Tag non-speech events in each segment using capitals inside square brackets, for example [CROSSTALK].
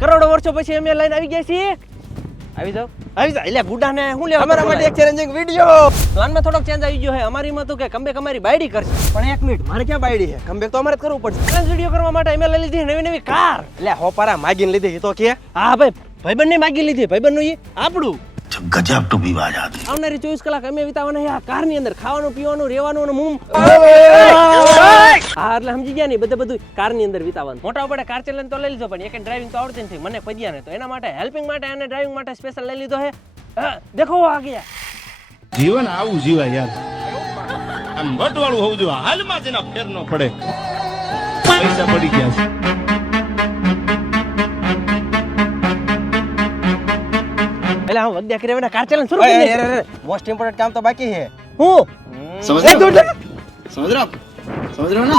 કરોડો વર્ષો પછી અમે લઈને આવી ગયા છીએ. આવી જાવ આવી જાવ એટલે બુડાને શું લેવા અમારા માટે એક ચેલેન્જિંગ વિડિયો પ્લાનમાં થોડોક ચેન્જ આવી ગયો છે અમારીમાં તો કે કમબેક અમારી બાયડી કરશે. પણ એક મિનિટ મારે ક્યાં બાયડી છે કમબેક તો અમારે કરવું પડશે. ચેલેન્જ વિડિયો કરવા માટે અમે લઈ લીધી નવી નવી કાર. એટલે હોપારા માગીને લીધી તો કે. હા ભાઈ. ભાઈબંધને માગી લીધી ભાઈબંધનું એ આપડું ગજબ ટુ બી વાજ આવનારી ચોવીસ કલાક અમે વિતાવાના છે આ કારની અંદર ખાવાનું પીવાનું રહેવાનું અને મુમ હા એટલે સમજી ગયા ને બધે બધું કારની અંદર વિતાવાનું મોટા પડે કાર ચલન તો લઈ લીધો પણ એક ડ્રાઇવિંગ તો આવડતી નથી. મને પદ્યા ને તો. એના માટે હેલ્પિંગ માટે અને ડ્રાઇવિંગ માટે સ્પેશિયલ લઈ લીધો હે. દેખો આ ગયા. જીવન આવું જીવા યાર. આમ વટવાળું હોવું જોઈએ. હાલમાં જેના ફેર ન પડે. પૈસા પડી ગયા છે. એટલે હું વગ્યા કરી હવે કાર ચેલેન્જ શરૂ કરી દઈએ. મોસ્ટ ઇમ્પોર્ટન્ટ કામ તો બાકી છે. હું? સમજ રહ્યો સમજ રહ્યો સમજ રહ્યો ને.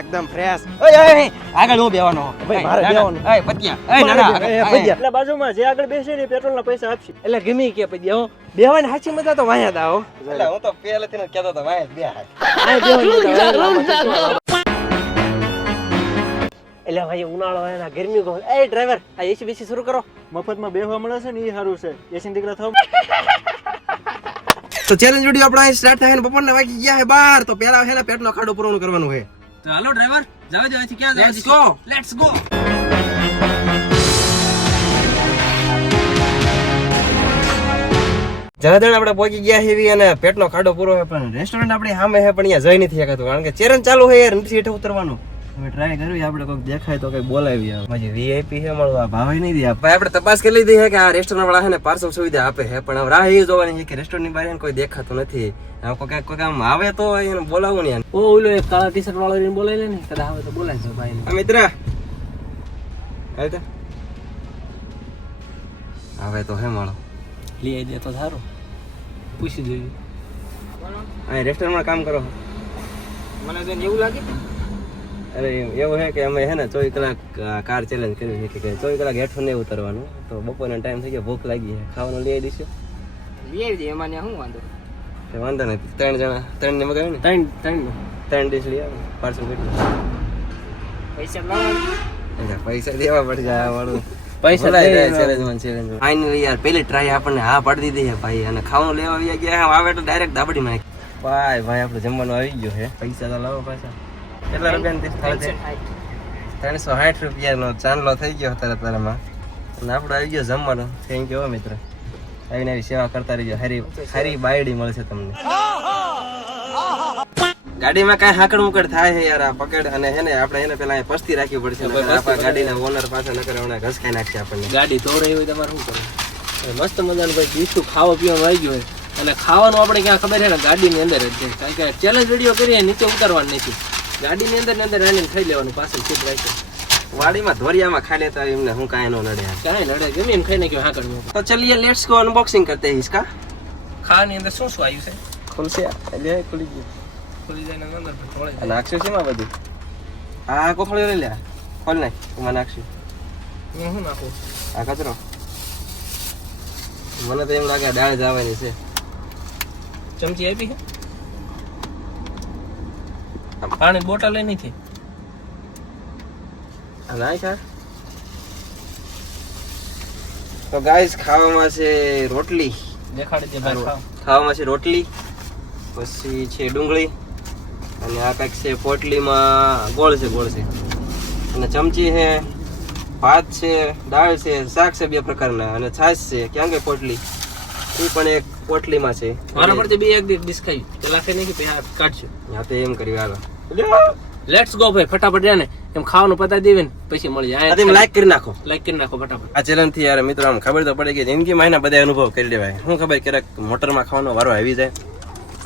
એકદમ ફ્રેશ ઓય, ઓય, આગળ હું બેવાનો ભાઈ, મારે બેવાનો. એ પત્યા. એ નાના ના પત્યા. એટલે બાજુમાં જે આગળ બેસે ને પેટ્રોલના પૈસા આપશે. એટલે ગમી કે પત્યા હો. બેવાની હાચી મજા તો વાયા દા હો. એટલે હું તો પહેલેથી જ કહેતો તો વાય બે હાથ આ બેવાની ભાઈ ઉનાળો હોય ને ગરમી કહો એ ડ્રાઈવર આ એસી બેસી શરૂ કરો. મફતમાં બેહવા મળે છે ને એ સારું છે. એસી દીકરા થાવ તો ચેલેન્જ વીડિયો આપણો અહીં સ્ટાર્ટ થાય ને બપોરના વાગી ગયા હે બાર. તો પહેલા હે ને પેટનો ખાડો પૂરવાનું કરવાનું હે તો હાલો ડ્રાઈવર જાવ જાવ ક્યાં Let's go. લેટ્સ ગો જણાદણ આપણે પહોંચી ગયા છે એવી અને પેટનો ખાડો પૂરો છે પણ રેસ્ટોરન્ટ આપણી સામે છે પણ અહીંયા જઈ નથી શકાતું કારણ કે ચેરન ચાલુ છે યાર નથી હેઠે ઉતરવાનું. હવે ટ્રાય કરવી આપણે કોઈક દેખાય તો કઈ બોલાવી આવે પછી વીઆઈપી છે મળવા. ભાવે નહીં દે ભાઈ આપણે તપાસ કરી લીધી છે કે આ રેસ્ટોરન્ટ વાળા છે ને પાર્સલ સુવિધા આપે છે પણ હવે રાહ એ જોવાની છે કે રેસ્ટોરન્ટની બહાર કોઈ દેખાતું નથી. હવે કોઈ કોઈ આમ આવે તો એને બોલાવું ને. ઓ ઓલો એક કાળા ટી શર્ટ વાળો એને બોલાવી લે ને. કદાચ આવે તો બોલાવી દો ભાઈ આ મિત્ર. આવે તો આવે તો હે માળો. લઈ દે તો સારું. પૂછી જોઈએ. અહીં રેસ્ટોરન્ટમાં કામ કરો. મને તો એવું લાગે. અરે એવું છે કે અમે છે ને ચોવીસ કલાક કાર ચેલેન્જ કરી છે કે ચોવીસ કલાક હેઠું નહીં ઉતરવાનું. તો બપોરનો ટાઈમ થઈ ગયો ભૂખ લાગી છે. ખાવાનું લઈ દઈશું લઈ આવી એમાં એમાં શું વાંધો? તે વાંધો નથી ત્રણ જણા ત્રણ ને મગાવ્યું ને? ત્રણ ત્રણ ત્રણ ડીશ લઈ આવે પાર્સલ કેટલું પૈસા એટલે પૈસા દેવા પડશે આ વાળું. પૈસા ને. challenge માં. Finally યાર પેલી ટ્રાય આપણને હા પાડી દીધી છે ભાઈ. અને ખાવાનું લેવા આવી ગયા આવે તો ડાયરેક્ટ દાબડી માં ભાઈ ભાઈ આપણે જમવાનું આવી ગયો છે. પૈસા તો લાવો પાછા. કેટલા રૂપિયા ત્રણસો સાઠ. રૂપિયાનો ચાંદલો થઈ ગયો અત્યારે તારામાં અને આપણે આવી ગયો જમવાનું. થેન્ક યુ મિત્ર. આવીને આવી સેવા કરતા રહીજો. હરી હરી બાયડી મળશે તમને. ગાડીમાં કાંઈ હાકડ મુકડ થાય છે યાર આ પકડ. અને હે ને આપણે એને પેલા અહીં પસ્તી રાખવી પડશે. આપણા ગાડીના ઓનર પાસે નકર હમણાં ઘસકાઈ નાખશે આપણને. ગાડી તોડાઈ હોય તમારે શું કરે મસ્ત મજાનું ભાઈ બીજું ખાવા પીવાનું આવી ગયું હોય. અને ખાવાનું આપણે ક્યાં ખબર છે ને ગાડીની અંદર જ છે. કારણ કે ચેલેન્જ વીડિયો કરીએ નીચે ઉતારવાનું નથી. ગાડીની અંદર ને અંદર રાણીને ખાઈ લેવાની પાછળ સીટ રાખી વાડીમાં ધોરિયામાં ખાઈ લેતા એમને હું કાંઈ નો લડે કાંઈ લડે જમી એમ ખાઈ નાખ્યો હા કરવું તો ચલીએ લેટ્સ ગો અનબોક્સિંગ કરતે હૈ ઇસકા ખાની અંદર શું શું આવ્યું છે? ખુલશે લે ખુલી ગયું. ખુલી જાય ને અંદર થોડે નાખશું છે માં બધું? આ કોથળી લઈ લે. ખોલ નાખ એમાં નાખશું. હું શું નાખું? આ કચરો. મને તો એમ લાગે દાળ જવાની છે. ચમચી આપી છે? પાણી બોટલ એની નથી તો ગાઈસ ખાવામાં છે રોટલી. દેખાડી દે ભાઈ ખાવામાં છે રોટલી પછી છે ડુંગળી અને આ કંઈક છે પોટલીમાં ગોળ છે ગોળ છે. અને ચમચી છે ભાત છે દાળ છે શાક છે બે પ્રકારના અને છાશ છે. ક્યાં કઈ પોટલી? એ પણ એક પોટલીમાં છે. બરાબર છે બે એક ડીશ ખાઈ. પેલા નહીં પછી કાઢશું. હા તો એમ કરી હાલો લેટ્સ ગો ભાઈ ફટાફટ જાય ને. એમ ખાવાનું પતા દેવે ને પછી મળી જાય. તમે લાઈક કરી નાખો. લાઈક કરી નાખો ફટાફટ. આ ચેલેન્જથી યાર મિત્રો આમ ખબર તો પડે કે જિંદગીમાં એના બધા અનુભવ કરી લેવાય. શું ખબર ક્યારેક મોટરમાં ખાવાનો વારો આવી જાય.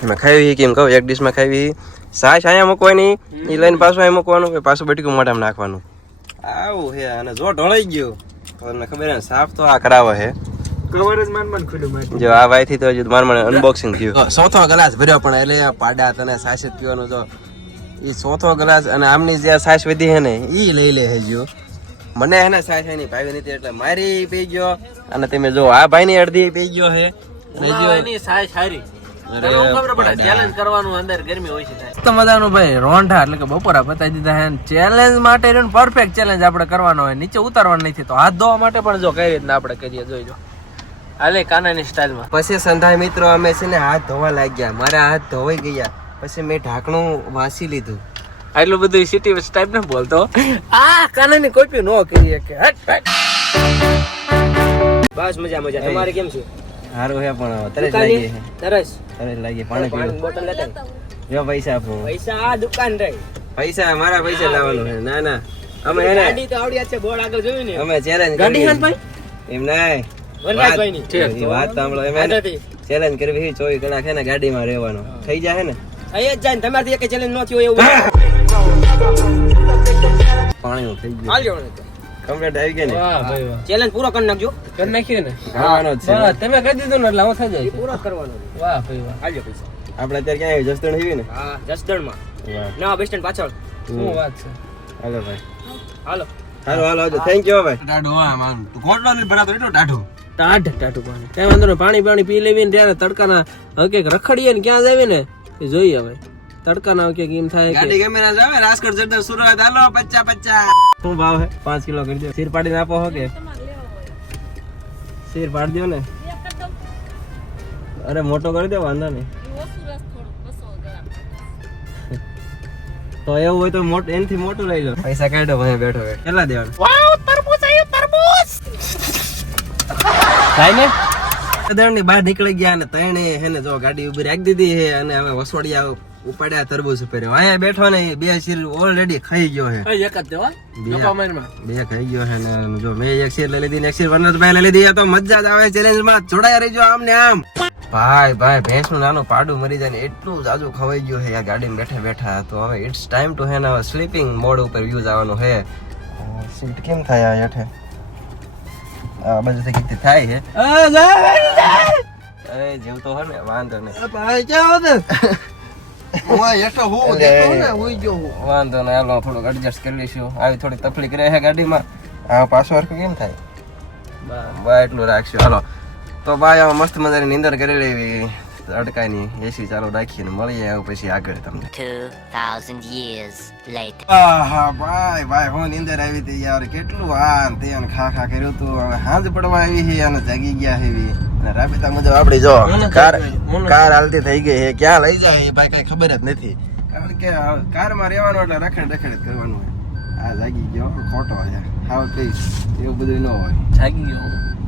એમાં ખાવી કેમ કહું એક ડીશમાં ખાવી સાસ અહીંયા મૂકવાની એ લઈને પાછું અહીં મૂકવાનું પાછું બેટકું મોઢામાં નાખવાનું. આવું હે અને જો ઢોળાઈ ગયું. તમને ખબર હે સાફ તો આ કરાવે છે કવર જ માન માન ખુલ્લું મારી. જો આ વાયથી તો હજુ માર મને અનબોક્સિંગ થયું. ચોથો ગ્લાસ ભર્યો પણ એટલે પાડા તને સાસ પીવાનું તો એ ચોથો ગ્લાસ અને આમની જે સાસ વધી હે ને એ લઈ લે હજુ. મને હે ને સાસ એની ભાવી નથી એટલે મારી પી ગયો અને તમે જો આ ભાઈની અડધી પી ગયો સારી હું અંદર ગરમી હોય છે મજાનું ભાઈ રોંઢા એટલે કે બપોરા બતાવી દીધા હે ચેલેન્જ માટે પરફેક્ટ ચેલેન્જ આપણે કરવાનો હોય. નીચે ઉતારવાનું નથી તો હાથ ધોવા માટે પણ જો કઈ રીતના આપણે કરીએ જોઈજો હાલે કાનાની સ્ટાઇલમાં પછી સંધાય મિત્રો અમે છે ને હાથ ધોવા લાગ્યા. મારા હાથ ધોવાઈ ગયા. પછી મેં ઢાંકણું વાસી લીધું. આટલું બધું સિટી ટાઈપ ને બોલતો? આ કાનાની કોપી નો કરીએ કે હટ હટ. બસ મજા મજા. તમારે કેમ છે? સારું હે પણ તરત લાગી છે તરસ તરત લાગી પાણી પીવું બોટલ લેતા જો પૈસા આપો. પૈસા આ દુકાન રહી. પૈસા મારા પૈસા લાવવાનું છે. ના ના. અમે એને ગાડી તો આવડી છે બોર્ડ આગળ જોયું ને. અમે ચેલેન્જ ગાડી હાલ ભાઈ. એમ નહીં. વનરાજભાઈની. વાત- સાંભળો. એમ ચેલેન્જ કરવી ચોવીસ કલાક છે ને ગાડીમાં રહેવાનું. થઈ જાય ને? અહીં જ જાય ને એક ચેલેન્જ ન થયો એવું પાણીનું થઈ ગયું. હાલજો કમ્પ્લીટ આવી ગઈ ને? વાહ ભાઈ વાહ. ચેલેન્જ પૂરો કરી નાખજો. કરી નાખીએ ને? ખાવાનો છે. તમે કહી દીધું ને એટલે હું થઈ જાય પૂરો કરવાનો વાહ ભાઈ વાહ. હાલજો પૈસા. આપણે અત્યારે ક્યાં આવ્યું જસદણ આવી ને? હા જસદણમાં. વાહ. ના બસ સ્ટેન્ડ પાછળ. શું વાત છે? હાલો ભાઈ. હાલો. હાલો હાલો થેન્ક યુ ભાઈ. ટાઢો હા માન તું કોટલો ને ભરાતો એટલો ટાઢો ટાઢ ટાઢું પાણી. કઈ વાંધો નહીં પાણી પાણી પી લેવી ને ત્યારે તડકાના હવે કંઈક રખડીએ ને ક્યાં જાવી ને એ જોઈએ હવે. તડકાના હવે ક્યાંક એમ થાય કે ગાડી ગમે જાવે રાજકોટ જડર સુરત હાલો પચ્ચા પચ્ચા. શું ભાવ હે? 5 કિલો કરી દો. શીર પાડી આપો હો કે. શીર પાડી દો ને. અરે મોટો કરી દો વાંધો નહીં. તો એવું હોય તો મોટું એનથી મોટું લઈ લો. પૈસા કાઢો ભાઈ બેઠો બેઠો. કેટલા દેવાનું? થાય ને ની બહાર નીકળી ગયા અને તણે હે ને જો ગાડી ઊભી રાખી દીધી છે અને હવે વસવાડિયા ઉપાડ્યા તરબૂચ ઉપર. અહીંયા બેઠો ને બે શીર ઓલરેડી ખાઈ ગયો છે. એક જ દેવા બે. ખાઈ ગયો છે ને જો મેં એક શીર લઈ લીધી ને એક શીર વનરાજભાઈ લઈ લીધી. આ તો મજા જ આવે ચેલેન્જમાં. જોડાયા રહીજો આમ ને આમ. ભાઈ ભાઈ ભેંસનું નાનું પાડું મરી જાય ને એટલું જાજુ ખવાઈ ગયું છે આ ગાડીમાં બેઠા બેઠા. તો હવે ઇટ્સ ટાઈમ ટુ હે ને હવે સ્લીપિંગ મોડ ઉપર યુઝ આવવાનું છે. સીટ કેમ થાય આ હેઠે? આ બાજુથી કીધી થાય છે. અરે જેવું તો હોય ને વાંધો નહીં. ભાઈ ક્યાં હોતે? વાંધો નહીં હાલો થોડુંક એડજસ્ટ કરી લઈશું. આવી થોડી તકલીફ રહે ગાડીમાં. આ પાછો વર્ક કેમ થાય? બા. એટલું રાખશું. હાલો. તો ભાઈ મસ્ત મજાની નીંદર કરી લેવી અડકાની એસી ચાલુ રાખીને મળીએ પછી આગળ તમને. 2,000 years later. આહા ભાઈ ભાઈ હું નીંદર આવી હતી યાર. કેટલું આન ને તે ને ખા ખા કર્યું તું. હવે હાંજ પડવા આવી છે અને જાગી ગયા હેવી અને રાબેતા મુજબ આપડી જો કાર કાર હાલતી થઈ ગઈ છે. ક્યાં લઈ જાય ભાઈ કઈ ખબર જ નથી. કારણ કે કારમાં રહેવાનું એટલે રખડ રખડ કરવાનું હોય. આ જાગી ગયો ખોટો છે. હાવ કઈ એવું બધું ન હોય. જાગી ગયો. હું.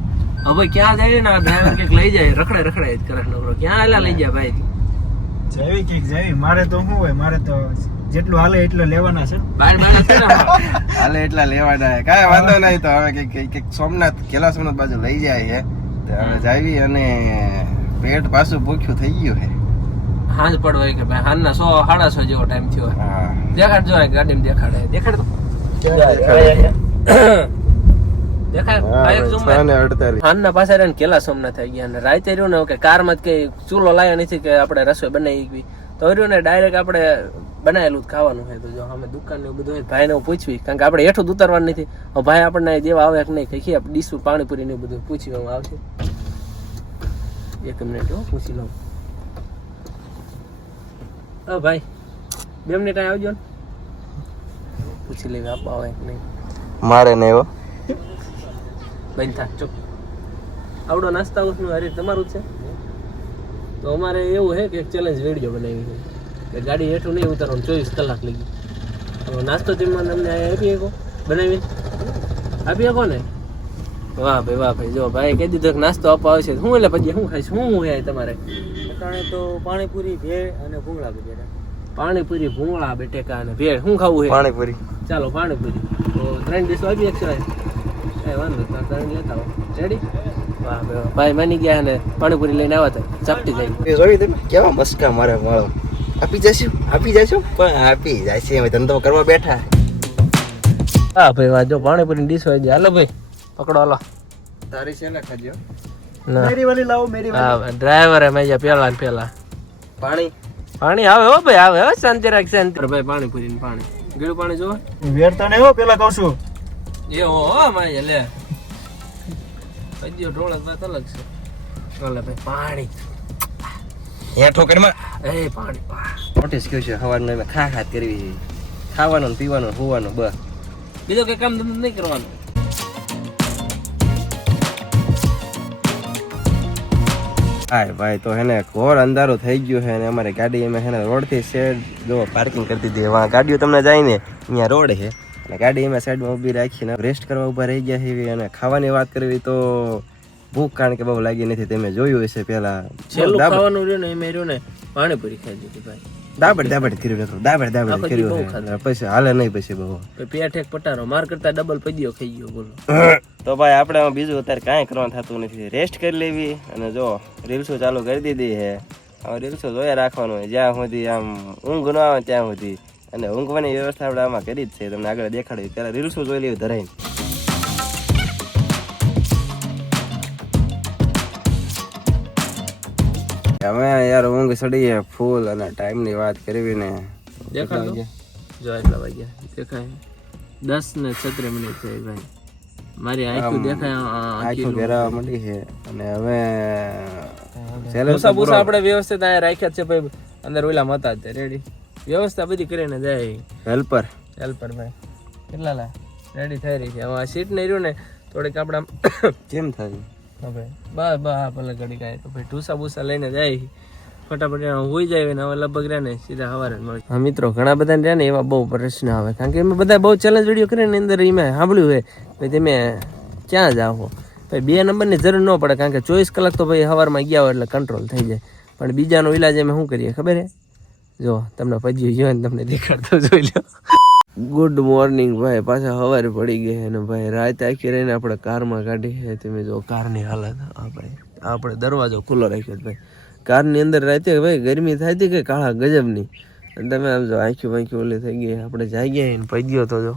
હવે ક્યાં જાય ને ડ્રાઈવર કંઈક લઈ જાય? રખડે રખડે જ કરે નવરો. ક્યાં એલા લઈ જાય ભાઈ? જેવી કંઈક જેવી. મારે તો શું હોય? મારે તો જેટલું હાલે એટલું લેવાના છે. બાર બાર છે હાલે એટલા લેવાના છે. કાંઈ વાંધો નહીં તો હવે કંઈક સોમનાથ કેલા સોમનાથ બાજુ લઈ જાય છે. હવે જાવી અને પેટ પાછું ભૂખ્યું થઈ ગયું છે. હાંજ પડવાય કે ભાઈ હાંજના સો સાડા સો જેવો ટાઈમ થયો. હા. દેખાડ જો ગાડીમાં દેખાડે. દેખાડ તો. દેખાય [COUGHS] કેલા સોમનાથ થઈ ગયા અને રાતે રહ્યું ને કે કારમાં કઈ ચૂલો લાવ્યો નથી કે આપણે રસોઈ બનાવી તો રહ્યું ને ડાયરેક્ટ આપણે બનાવેલું ખાવાનું હોય તો જો અમે દુકાન ને બધું ભાઈને હું પૂછવી. કારણ કે આપણે હેઠું ઉતારવાનું નથી. ભાઈ આપણને દેવા આવે કે નહીં આપણે ડીશું પાણીપુરી ને બધું આવશે. એક મિનિટ હો પૂછી લઉં. હા ભાઈ. બે મિનિટ આવજો ને. પૂછી લેવી આપવા આવે કે નહીં. મારે નહીં બંધ થા ચૂપ આવડો નાસ્તા નું હરી તમારું છે? તો અમારે એવું છે કે એક ચેલેન્જ વીડિયો બનાવી છે. કે ગાડી હેઠું નહીં ઉતારવાનું ચોવીસ કલાક લગી તો નાસ્તો જમવાનું અમને અહીંયા આપી શકો. બનાવી આપી શકો ને? વાહ ભાઈ વાહ ભાઈ જો ભાઈ કહી દીધું કે નાસ્તો આપવા આવશે શું એટલે પછી શું ખાઈશ? શું હું યાર તમારે? અટાણે તો પાણીપુરી ભેળ અને ભૂંગળા બટેકા. પાણીપુરી ભૂંગળા બટેકા અને ભેળ. શું ખાવું છે? પાણીપુરી. ચાલો પાણીપુરી. તો ત્રણ ડીશો આપી એક સિવાય વાંધો તો ત્રણ લેતા આવો. રેડી ભાઈ માની ગયા અને પાણીપુરી લઈને આવ્યા હતા. ચપટી જાય એ જોયું તમે? કેવા મસ્કા મારે માળો આપી જશું? આપી જશું? પણ આપી જશે હવે ધંધો કરવા બેઠા. હા ભાઈ વાજો પાણીપુરી ડીશ હોય હાલો ભાઈ પકડો હાલો. તારી છે ને ખાજો ના. મેરી વાલી લાવો મેરી વાલી. હા ડ્રાઈવરે મેં જા પેલા ને પેલા પાણી? પાણી આવે હો ભાઈ આવે હો શાંતિ રાખ શાંતિ. ભાઈ પાણીપુરી ને પાણી. ગળું પાણી જો વેરતા ને હો પેલા કહું છું. એ હો માય લે. કજ્યો ઢોળક વાત અલગ છે. ચાલે ભાઈ પાણી. હેઠો ઠોકરમાં એ પાણી નોટિસ કર્યું છે સવારનું એમાં ખા ખા કરવી. ખાવાનું ને પીવાનું હોવાનું બસ બીજો કઈ કામ ધંધો નહીં કરવાનું. હાય ભાઈ તો હેને ઘોર અંધારું થઈ ગયું છે અને અમારી ગાડી એમાં હેને રોડથી શેડ જો પાર્કિંગ કરી દીધી. એમાં ગાડીઓ તમને જાય ને અહીંયા રોડ છે. અને ગાડી એમાં સાઈડમાં ઊભી રાખીને રેસ્ટ કરવા ઊભા રહી ગયા છે અને ખાવાની વાત કરવી તો ભૂખ કારણ કે બહુ લાગી નથી તમે જોયું હશે પેલા છેલ્લું ખાવાનું રહ્યું ને એમાં રહ્યું ને પાણીપુરી ખાઈ દીધી ભાઈ. દાબડ દાબડ કર્યું નતું. દાબડ દાબડ કર્યું પછી હાલે નહીં પછી બહુ. પેટ એક પટારો. માર કરતા ડબલ પદ્યો ખાઈ ગયો બોલો. [COUGHS] તો ભાઈ આપણે બીજું અત્યારે કાંઈ કરવાનું થતું નથી. રેસ્ટ કરી લેવી અને જો રીલ્સો ચાલુ કરી દીધી છે હવે રીલ્સો જોયા રાખવાનું જ્યાં સુધી આમ ઊંઘ ન આવે ત્યાં સુધી. અને ઊંઘવાની વ્યવસ્થા આપણે આમાં કરી જ છે. તમને આગળ દેખાડી ત્યારે રીલ્સો જોઈ લેવી ધરાઈને અમે યાર ઊંઘ ચડી ફૂલ અને ટાઈમની વાત કરવી ને. દેખાડ જો એટલા વાગ્યા. દેખાય. દસ ને છત્રીસ મિનિટ થઈ ભાઈ. મારી આંખું દેખાય આખું ઘેરાવા મળી છે. અને હવે ભૂસા ભૂસા આપણે વ્યવસ્થિત અહીંયા રાખ્યા છે ભાઈ. અંદર ઓલા મતા જ રેડી વ્યવસ્થા બધી કરીને જાય. હેલ્પર હેલ્પર ભાઈ. કેટલા લા રેડી થઈ રહી છે. હવે આ સીટ નહીં રહ્યું ને થોડીક આપણે કેમ થાય? હવે બસ બસ આ ભલે ઘડી કાંઈ તો ભાઈ ઢૂસા ભૂસા લઈને જાય. ફટાફટ હોઈ જાય ને હવે લગભગ રહે ને સીધા સવારે જ મળે. હા મિત્રો ઘણા બધા રહે ને એવા બહુ પ્રશ્ન આવે. કારણ કે એમાં બધા બહુ ચેલેન્જ વીડિયો કરીને અંદર એમાં સાંભળ્યું હોય ભાઈ તમે ક્યાં જાઓ? ભાઈ બે નંબરની જરૂર ન પડે કારણ કે ચોવીસ કલાક તો ભાઈ સવારમાં ગયા હોય એટલે કંટ્રોલ થઈ જાય. પણ બીજાનો ઈલાજ અમે શું કરીએ ખબર હે? જો, તમને પછી જોઈને તમને દેખાડતો જોઈ લો. ગુડ મોર્નિંગ ભાઈ. પાછા સવારે પડી ગઈ અને ભાઈ રાત આખી રહીને આપણે કારમાં કાઢી છે. તમે જો, કારની હાલત. હા ભાઈ આપણે દરવાજો ખુલ્લો રાખ્યો ભાઈ. કારની અંદર રાતે ભાઈ ગરમી થાય હતી કે કાળા ગજબની? તમે આમ જો, આંખી વાંખી ઓલી થઈ ગઈ આપણે જાઈ ગયા ને ગયો તો જો.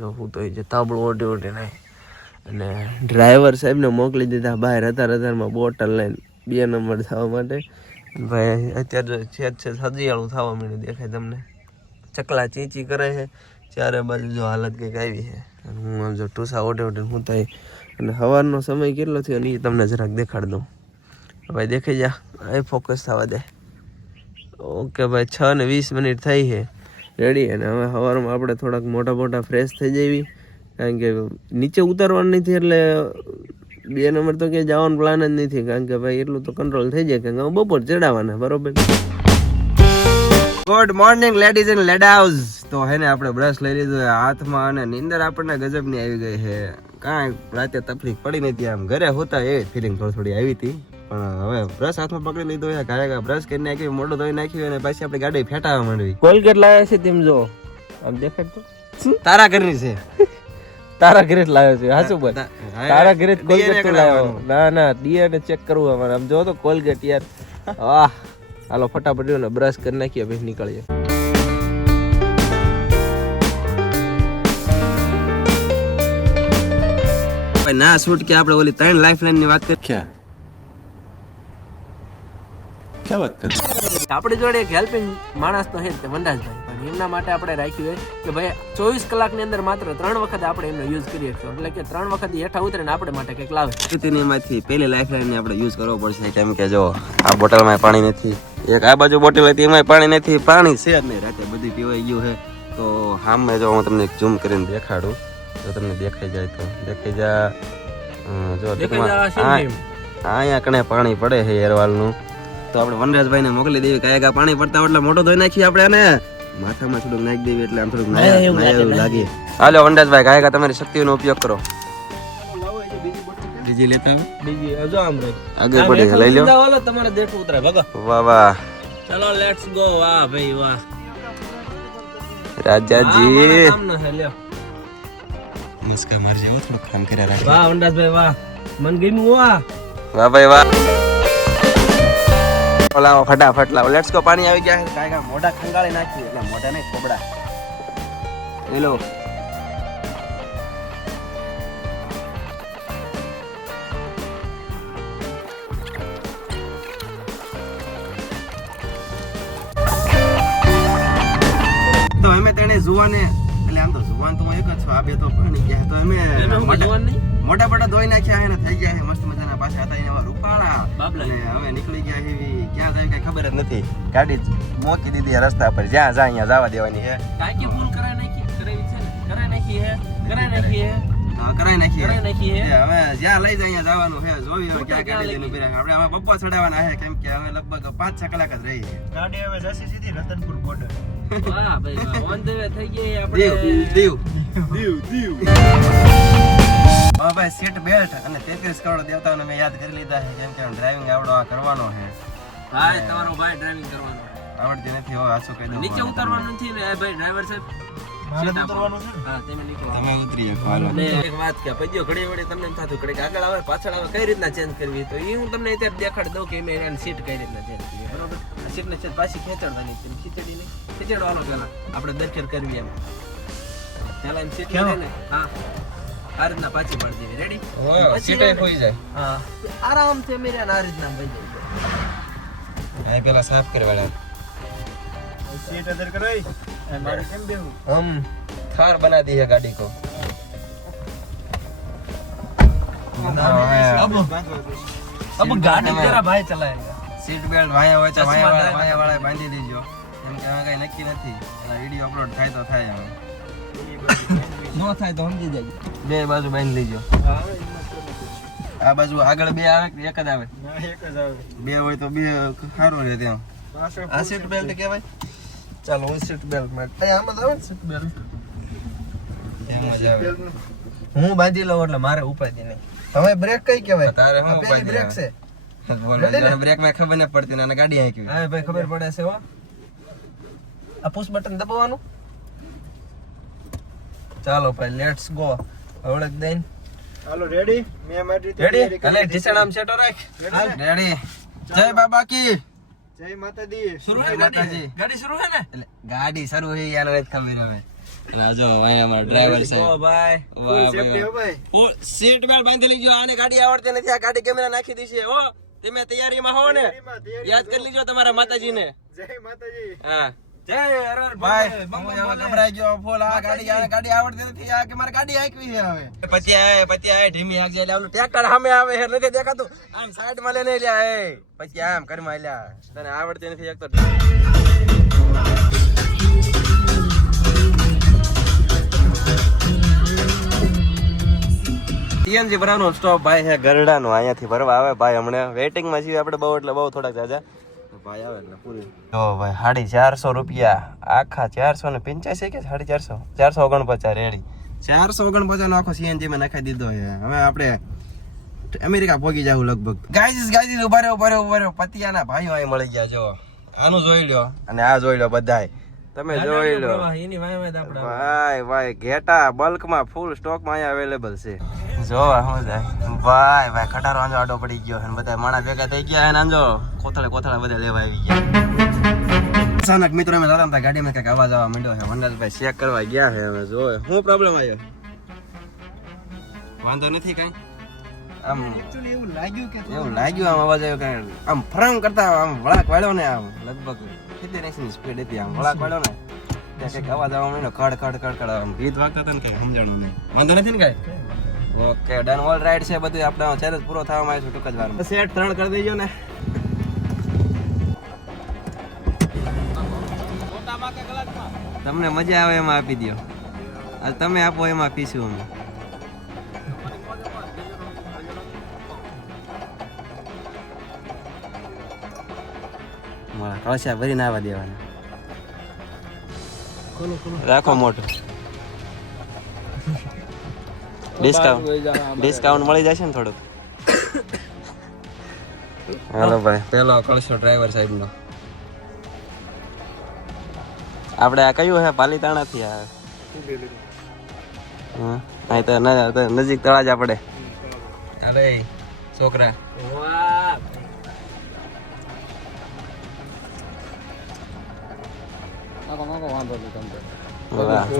જો હું તો જે તાબડું ઓટી ઓટી નાખી અને ડ્રાઈવર સાહેબને મોકલી દીધા બહાર હતા રતારમાં બોટલ લઈને બે નંબર થવા માટે. ભાઈ, અત્યારે છેદ છે સજિયાળું થવા માંડ્યું દેખાય તમને. ચકલા ચીચી કરે છે, ચારે બાજુ જો હાલત કંઈક આવી છે. અને હું આમ જો ટૂસા ઓઢે ઓઢે હું થાય અને સવારનો સમય કેટલો થયો ને એ તમને જરાક દેખાડ દઉં. ભાઈ, દેખાઈ જા એ ફોકસ થવા દે. ઓકે ભાઈ, છ ને વીસ મિનિટ થઈ છે. રેડી અને હવે સવારમાં આપણે થોડાક મોટા મોટા ફ્રેશ થઈ જઈએ. કારણ કે નીચે ઉતારવાનું નથી એટલે બે નંબર તો ક્યાંય જવાનો પ્લાન જ નથી કારણ કે ભાઈ એટલું તો કંટ્રોલ થઈ જાય કારણ કે બપોર ચડાવવાના બરોબર? ગુડ મોર્નિંગ લેડીઝ એન્ડ લેડાઉઝ તો હે ને આપણે બ્રશ લઈ લીધું છે હાથમાં અને નીંદર આપણને ગજબની આવી ગઈ છે. કાંઈ રાતે તકલીફ પડી નથી આમ ઘરે હોતા એ ફિલિંગ થોડી થોડી આવી હતી. પણ હવે બ્રશ હાથમાં પકડી લીધો છે ઘરે બ્રશ કરી નાખી મોટો ધોઈ નાખ્યું અને પછી આપણે ગાડી ફેટાવા માંડવી. કોલગેટ લાવ્યા છે તેમ જો. આમ દેખાય તો. તારા ઘરની છે. તારા ઘરે જ લાવ્યો છે હાસુ બન તારા ઘરે જ કોલગેટ લાવ્યો ના ના ડીએનએ ચેક કરવું અમારે. આમ જો તો કોલગેટ યાર. વાહ હાલો ફટાફટ ને બ્રશ કરી નાખીએ ભાઈ નીકળીએ. ના શૂટ કે આપણે ઓલી ત્રણ લાઈફ લાઈનની વાત કરી. ક્યાં? ક્યાં વાત કરી? આપણી જોડે એક હેલ્પિંગ માણસ તો હે તે વનરાજભાઈ. એમના માટે આપણે રાખ્યું છે કે ભાઈ ચોવીસ કલાકની અંદર માત્ર ત્રણ વખત આપણે એમનો યુઝ કરીએ છીએ. એટલે કે ત્રણ વખત હેઠા ઉતરે આપણે માટે કંઈક લાવે. તેનીમાંથી પહેલી લાઈફ લાઈનને આપણે યુઝ કરવો પડશે. કેમ કે જો આ બોટલમાં પાણી નથી. એક આ બાજુ બોટલ હતી એમાં પાણી નથી. પાણી છે જ નહીં. રાતે બધું પીવાઈ ગયું છે. તો સામે જો હું તમને ઝૂમ કરીને દેખાડું. જો તમને દેખાઈ જાય તો. દેખાઈ જા જો અહીંયા કણે પાણી પડે છે એરવાલનું તો આપણે વનરાજભાઈને મોકલી દેવી કાંઈ પાણી પડતા એટલે મોટો ધોઈ નાખીએ આપણે આને. માથામાં થોડુંક નાખી દેવી એટલે આમ થોડુંક નાયા એવું લાગે હાલો વનરાજભાઈ કાંઈ તમારી શક્તિનો ઉપયોગ કરો. બીજી લેતા બીજી હજુ આમ આગળ પડી લઈ લો વાલો તમારે દેઠ ઉતરાય ભગો. વાહ વાહ. ચલો લેટ્સ ગો વાહ ભાઈ વાહ. રાજાજી. મસ્કા માર જેવો થોડો કામ કર્યા રાખે. વાહ વનરાજભાઈ વાહ. મન ગમ્યું વાહ. વાહ ભાઈ વાહ. લાવો ફટાફટ લાવો. લેટ્સ ગો પાણી આવી ગયા છે. કાંઈ કાંઈ મોઢા ખંગાળી નાખ્યું એટલે મોઢા નહીં કોબડા હેલો. તો અમે તેને જુવાને એટલે આમ તો જુવાન તો હું એક જ છું આ બે તો પાણી ગયા તો અમે મોટા- મોટા ધોઈ નાખ્યા હે ને થઈ ગયા હે મસ્ત મજાના પાછા હતા એના બાબલા. અને હવે નીકળી ગયા એવી ક્યાં જાય કઈ ખબર જ નથી. ગાડી જ દીધી રસ્તા પર. જ્યાં જાય અહીંયા જવા દેવાની કરાવી નાખી? કરાવી છે ને? નાખી હે કરાવી નાખી હે કરાઈ નાખીએ હવે જ્યાં લઈ જાય અહીંયા જવાનું છે. જોવી હવે ક્યાં ક્યાં ગાડી લઈને ઊભી. આપણે હવે પપ્પા ચડાવવાના છે કેમ કે હવે લગભગ પાંચ છ કલાક જ રહી ગાડી હવે જશે સીધી રતનપુર બોર્ડર વાહ ભાઈ ઓન ધ વે થઈ ગઈ આપણે. દીવ દીવ દીવ. હવે ભાઈ સીટ બેલ્ટ અને તેત્રીસ કરોડ દેવતાઓને મેં યાદ કરી લીધા છે કેમ કે ડ્રાઇવિંગ આવડો આ કરવાનો છે. ભાઈ તમારો ભાઈ ડ્રાઇવિંગ કરવાનો. આવડતી નથી હવે આછું કહી દઉં નીચે ઉતરવાનું નથી ને ભાઈ ડ્રાઈવર સાહેબ ઉતરવાનું છે હા તમે નીકળો. તમે ઉતરી શકો હાલો. એક વાત કે પદ્યો ઘડી વડે તમને એમ થતું ઘડીક આગળ આવે પાછળ આવે કઈ રીતના ચેન્જ કરવી? તો એ હું તમને અત્યારે દેખાડી દઉં કે મેં એને સીટ કઈ રીતના ચેન્જ કરવી બરોબર? સીટને છે પાછી ખેંચાડવાની છે ખીચડી ને ખેંચાડવાનો પહેલા આપણે દરફેર કરવી એમ. પહેલા એમ સીટ લઈને હા. આ રીતના પાછી મળી દેવી. રેડી સીટે ખોઈ જાય. હા. આરામથી અમે રહ્યા આ રીતના ભાઈ જાય એ પેલા સાફ કરવાળા સીટ અદર કરાઈ મારે કેમ બેહું? હમ થાર બના દી ગાડી કો. અબ. ગાડી જરા ભાઈ ચલાયેગા સીટ બેલ્ટ વાયા હોય તો વાયા વાળા વાયા વાળા બાંધી દેજો. એમ કે આ કઈ નક્કી નથી. વીડિયો અપલોડ થાય તો થાય હવે નો થાય તો સમજી જાય. બે બાજુ બાંધી લેજો. આ બાજુ આગળ બે આવે કે એક જ આવે? એક જ આવે. બે હોય તો બે સારું રહે ત્યાં. આ સીટ બેલ્ટ કહેવાય? ચાલો હું સીટ બેલ્ટમાં આમાં જ આવે ને સીટ બેલ્ટ હું બાંધી લઉં એટલે મારે ઉપાધી નહીં. તમે બ્રેક કઈ કહેવાય? તારે પેલી બ્રેક છે. બ્રેકમાં ખબર ન પડતી ને ગાડી હાંકવી. હા ભાઈ ખબર પડે છે હો. આ પુશ બટન દબાવવાનું? ચાલો ભાઈ લેટ્સ ગો હવળક દઈન. હાલો રેડી મે મારી રીતે રેડી અને લીધી. ઢીસણ આમ સેટો રાખ. હાલ રેડી જય બાબા કી જય માતાજી. શરૂ હે માતાજી. ગાડી શરૂ હે ને? એટલે ગાડી શરૂ હે યાર રેત ખબર હવે. રાજો ભાઈ અમારો ડ્રાઈવર છે ઓ ભાઈ. વાહ સેફટી હો ભાઈ. ફૂલ સીટ બેલ્ટ બાંધી લેજો આને ગાડી આવડતી નથી આ ગાડી કેમેરા નાખી દીધી ઓ હો. તમે તૈયારીમાં હો ને. યાદ કરી લીજો તમારા માતાજીને. જય માતાજી. હા. આવડતી નથી મારે ગાડી હાંકવી છે પછી આય પછી આય ધીમી હાંકજે એટલે ઓલું આવે નથી આમ સાઈડમાં લઈને લ્યા એ. પછી આમ કરીમાં લ્યા. તને આવડતી નથી એક તો. સીએનજી ભરવાનો સ્ટોપ ભાઈ છે ગરડાનો. અહીંયાથી ભરવા આવે. ભાઈ હમણાં વેઇટિંગમાં છીએ આપણે બહુ એટલે બહુ થોડાક જાજા. ભાઈ આવે એટલે જો ભાઈ સાડી ચારસો રૂપિયા. આખા ચારસો ને પંચ્યાસી કે સાડી ચારસો? ચારસો ઓગણપચાસ રેડી. ચારસો ઓગણપચાસ નો આખો સીએનજી માં નાખી દીધો છે. હવે આપણે અમેરિકા પહોંચી જાવ લગભગ. ગાઈઝ ગાઈઝ, ઊભા રહ્યો ઊભા રહ્યો ઊભા રહ્યો પતિયાના ભાઈઓ અહીં મળી ગયા જો આનું જોઈ લ્યો. અને આ જોઈ લો બધાય. તમે જોઈ લો. ભાઈ ભાઈ ઘેટા બલ્કમાં ફૂલ સ્ટોકમાં અહીંયા અવેલેબલ છે. જોવા શું જાય. ભાઈ ભાઈ ખટારો આંજો આડો પડી ગયો અને બધા માણા ભેગા થઈ ગયા અને આંજો કોથળે કોથળે બધા લેવા આવી ગયા. અચાનક મિત્રો અમે જતા હતા ગાડીમાં કંઈક અવાજ આવવા માંડ્યો છે. વનરાજભાઈ ચેક કરવા ગયા છે હવે જોવે. શું પ્રોબ્લેમ આવ્યો? વાંધો નથી કઈ. આમ એવું લાગ્યું કે એવું લાગ્યું આમ અવાજ આવ્યો કાંઈ આમ ફરામ કરતા આમ વળાક વાળ્યો ને આમ લગભગ. સિત્તેર સ્પીડ હતી આમ વળાક વાળ્યો ને ત્યાં કંઈક અવાજ આવવા માંડ્યો કડ કડ કડ કડ આમ ગીત વાગતા હતા ને કઈ સમજાણું નહીં. વાંધો નથી ને કઈ? ઓકે ડન ઓલ રાઈટ છે બધું. આપણે ચેલેન્જ પૂરો થવામાં આવ્યો છે ટૂંક જ વારમાં. સેટ ત્રણ કરી દેજો ને. તમને મજા આવે એમાં આપી દો આ તમે આપો એમાં પીશું અમે. કળશા ભરીને આવવા દેવાના. રાખો મોટું. ડિસ્કાઉન્ટ ડિસ્કાઉન્ટ મળી જશે ને થોડુંક? હાલો ભાઈ. પેલો કળશો ડ્રાઈવર સાહેબનો. આપણે આ કયું હે? પાલીતાણા થી આ? હા અહીં તો ન- નજીક તળાજા પડે. અરે છોકરા. વાહ.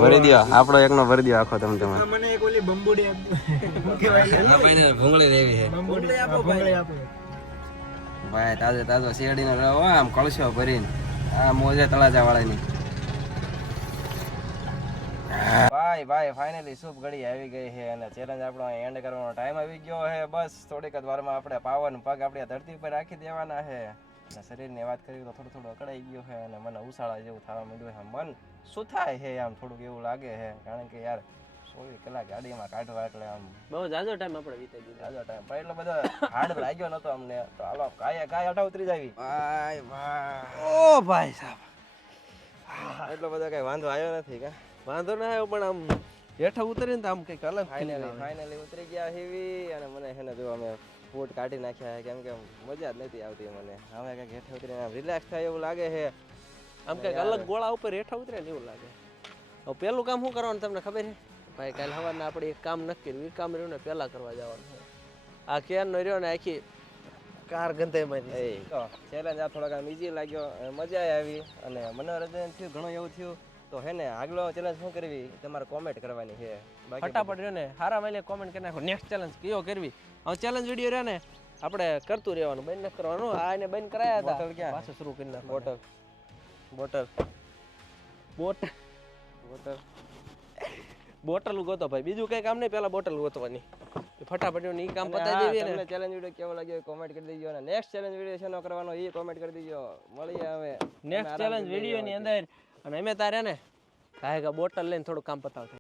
ભરી દ્યો. આપણો એકનો ભરી દ્યો આખો તમે તમે. મને એક ઓલી બંબુડી આપજો ભૂંગળી દેવી છે. બંબુડી આ ભૂંગળી આપો. ભાઈ. તાજો તાજો શેરડીનો રવો આમ કળશો ભરીને. આ મોજે તળાજા વાળાની ભાઈ ભાઈ ભાઈ ફાઇનલી શુભ ઘડી આવી ગઈ છે અને ચેલેન્જ આપણો એન્ડ કરવાનો ટાઈમ આવી ગયો છે. બસ થોડીક જ વારમાં આપણે પાવન પગ આપડે ધરતી પર રાખી દેવાના છે. શરીરની વાત કરીએ તો થોડું થોડું અકળાઈ ગયું છે અને મને ઉછાળા જેવું થવા માંડ્યું છે મન શું થાય છે આમ થોડુંક એવું લાગે છે કારણ કે યાર ચોવીસ કલાક ગાડીમાં કાઢવા એટલે આમ બહુ જાજો ટાઈમ આપણે વીતાઈ દીધો જાજો ટાઈમ પણ એટલો બધો હાર્ડ લાગ્યો નતો અમને. તો હાલો કાયા કાય અઠા ઉતરી જાવી. ભાઈ ભાઈ. ઓ ભાઈ સાહેબ. એટલો બધો કઈ વાંધો આવ્યો નથી કા? વાંધો ના આવ્યો પણ આમ હેઠા ઉતરીને તો આમ કંઈક અલગ ફાઇનલી ફાઇનલી ઉતરી ગયા હેવી અને મને હેને જોવા જો અમે ફૂટ કાઢી નાખ્યા છે. કેમ કે મજા જ નથી આવતી મને. હવે કંઈક હેઠા ઉતરીને રિલેક્સ થાય એવું લાગે છે. આમ કંઈક અલગ ગોળા ઉપર હેઠા ઉતરે ને એવું લાગે. હવે પેલું કામ શું કરવાનું તમને ખબર છે? ભાઈ કાલે સવારના આપણે એક કામ નક્કી કર્યું. એ કામ રહ્યું ને પહેલાં કરવા જવાનું આ કેરનો રહ્યો ને આખી કાર ગંધાઈ મારી એ ચેલેન્જ આ થોડાક આમ ઈઝી લાગ્યો. મજા આવી. અને મનોરંજન થયું ઘણું એવું થયું. તો હે ને આગલો ચેલેન્જ શું કરવી? તમારે કોમેન્ટ કરવાની છે. ફટાફટ રહ્યો ને હારા માઇલે કોમેન્ટ કરી નાખો. નેક્સ્ટ ચેલેન્જ કયો કરવી? હવે ચેલેન્જ વીડિયો રહ્યો ને આપણે કરતું રહેવાનું. બંધ નથી કરવાનું. આ એને બંધ કરાયા હતા. બોટલ ક્યાં? પાછું શરૂ કરી નાખો બોટલ. બોટલ. બોટ બોટલ. બોટલ ગોતો ભાઈ. બીજું કઈ કામ નહીં પેલા બોટલ ગોતવાની ફટાફટ ઈ કામ પતાવી દેવી ને તમને ચેલેન્જ વીડિયો કેવો લાગ્યો કોમેન્ટ કરી દેજો. અને નેક્સ્ટ ચેલેન્જ વીડિયો શેનો કરવાનો એ કોમેન્ટ કરી દેજો. મળીએ હવે. નેક્સ્ટ ચેલેન્જ વીડિયો ની અંદર અને અમે તારે ને કાંઈ બોટલ લઈને થોડું કામ પતાવતા